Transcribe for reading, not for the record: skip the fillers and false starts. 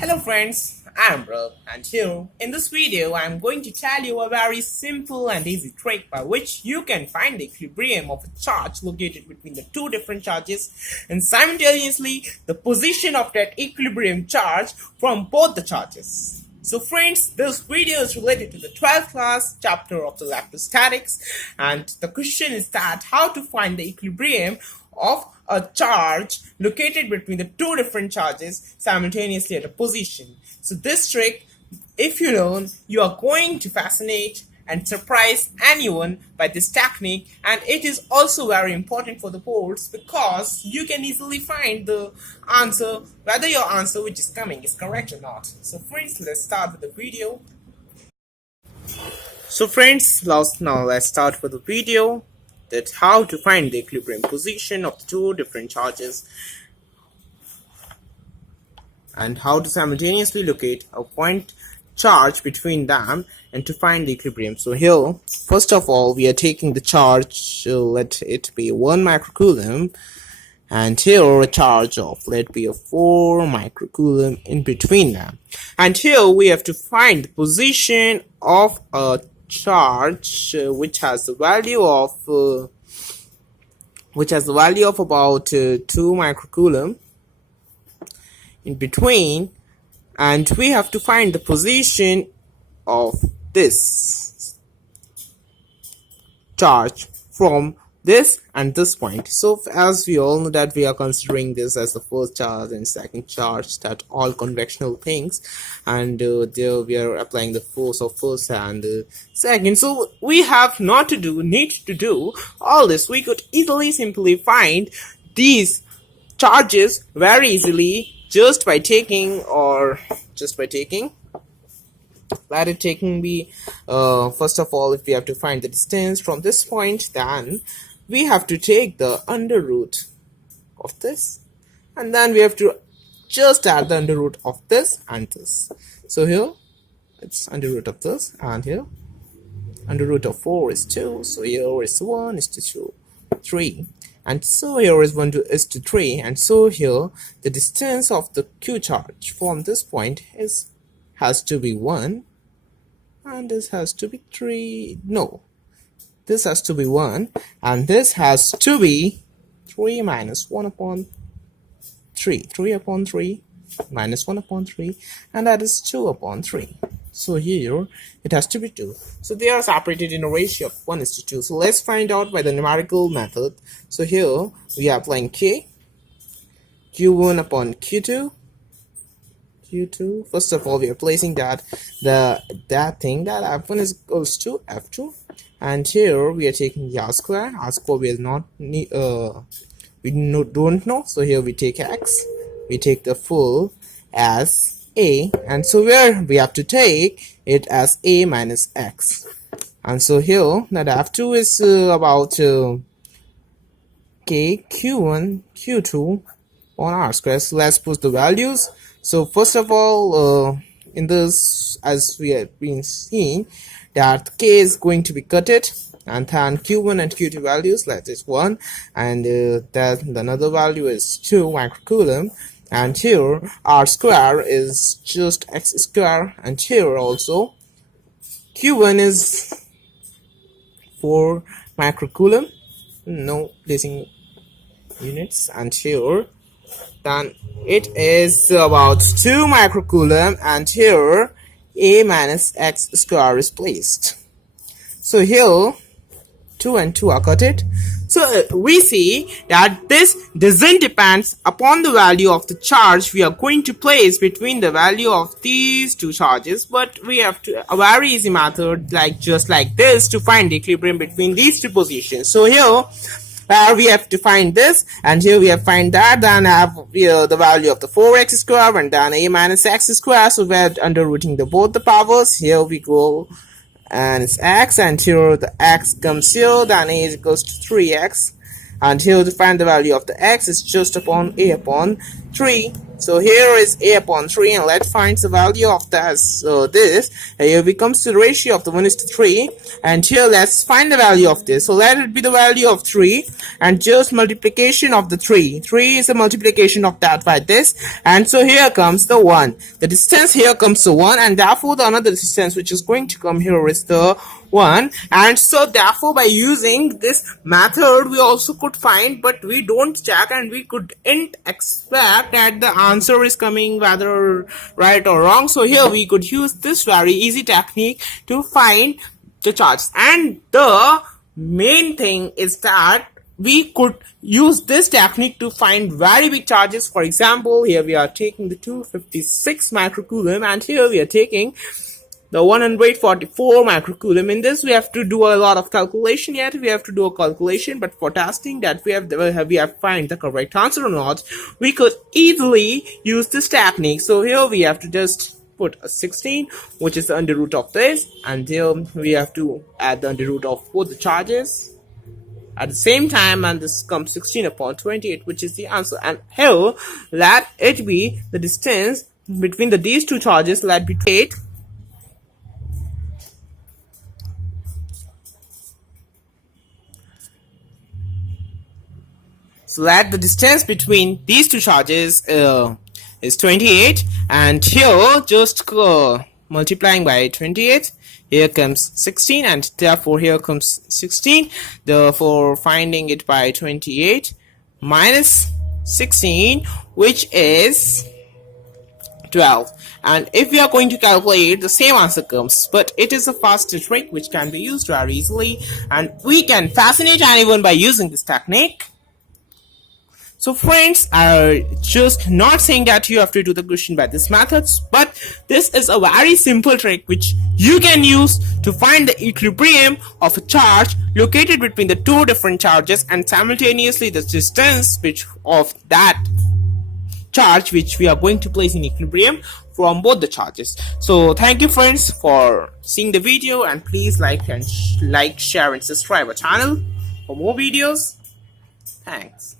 Hello friends, I'm Rob and here in this video I'm going to tell you a very simple and easy trick by which you can find the equilibrium of a charge located between the two different charges and simultaneously the position of that equilibrium charge from both the charges. So friends, this video is related to the 12th class chapter of the Electrostatics, and the question is that how to find the equilibrium of a charge located between the two different charges simultaneously at a position. So this trick, if you learn, you are going to fascinate and surprise anyone by this technique, and it is also very important for the boards because you can easily find the answer, whether your answer which is coming is correct or not. So friends, let's start with the video. So friends, now let's start with the video that how to find the equilibrium position of the two different charges and how to simultaneously locate a point charge between them and to find the equilibrium. So here, first of all, we are taking the charge, let it be 1 microcoulomb, and here a charge of, let be a 4 microcoulomb in between them. And here we have to find the position of a charge which has the value of about 2 microcoulomb in between, and we have to find the position of this charge from this and this point. So as we all know that we are considering this as the first charge and second charge, that all convectional things, and there we are applying the force of first and second. So we have need to do all this. We could simply find these charges very easily just by taking let it taking be first of all, if we have to find the distance from this point, then we have to take the under root of this, and then we have to just add the under root of this and this. So here it's under root of this, and here under root of 4 is 2, so here is 1 is to 2, 3, and so here is 1 is to 3, and so here the distance of the Q charge from this point has to be 1, and this has to be 3. No, this has to be 1, and this has to be 3 minus 1 upon 3, 3 upon 3 minus 1 upon 3, and that is 2 upon 3. So here it has to be 2. So they are separated in a ratio of 1 is to 2. So let's find out by the numerical method. So here we are applying K, Q1 upon Q2. First of all, we are placing that thing that F1 is equals to F2, and here we are taking the R square. We are not don't know, so here we take X, we take the full as A, and so where we have to take it as A minus X, and so here that F2 is about K Q1 Q2 on R square. So let's put the values. So first of all, in this, as we have been seeing, that K is going to be cutted, and then Q1 and Q2 values, that is 1, and then another value is 2 microcoulomb, and here R square is just X square, and here also Q1 is 4 microcoulomb, no placing units, and here then it is about 2 microcoulomb, and here A minus X square is placed. So here 2 and 2 are cutted. So we see that this doesn't depend upon the value of the charge we are going to place between the value of these two charges, but we have to a very easy method just like this to find the equilibrium between these two positions. So here we have to find this, and here we have find that, then have the value of the 4x square and then A minus X square. So we're underrooting both the powers. Here we go, and it's X, and here the X comes here, then A is equals to 3x, and here to find the value of the X is just upon A upon 3. So here is a upon 3, and let's find the value of this. This here becomes the ratio of the 1:3, and here let's find the value of this. So let it be the value of 3, and just multiplication of the 3. 3 is a multiplication of that by this, and so here comes the 1. The distance here comes to 1, and therefore the another distance which is going to come here is the 1. And so therefore by using this method we also could find, but we don't check and we couldn't expect that the answer is coming whether right or wrong. So here we could use this very easy technique to find the charges, and the main thing is that we could use this technique to find very big charges. For example, here we are taking the 256 microcoulomb, and here we are taking the 144 microcoulomb. In this we have to do a lot of calculation, yet we have to do a calculation, but for testing that we have find the correct answer or not, we could easily use this technique. So here we have to just put a 16, which is the under root of this, and here we have to add the under root of both the charges at the same time, and this comes 16 upon 28, which is the answer. And here let it be the distance between these two charges, let be 8. So that the distance between these two charges is 28, and here just multiplying by 28, here comes 16, and therefore here comes 16. Therefore finding it by 28 minus 16, which is 12. And if we are going to calculate, the same answer comes, but it is a faster trick which can be used very easily, and we can fascinate anyone by using this technique. So friends, I'm just not saying that you have to do the question by these methods, but this is a very simple trick which you can use to find the equilibrium of a charge located between the two different charges, and simultaneously the distance of that charge which we are going to place in equilibrium from both the charges. So thank you friends for seeing the video, and please like, share and subscribe our channel for more videos. Thanks.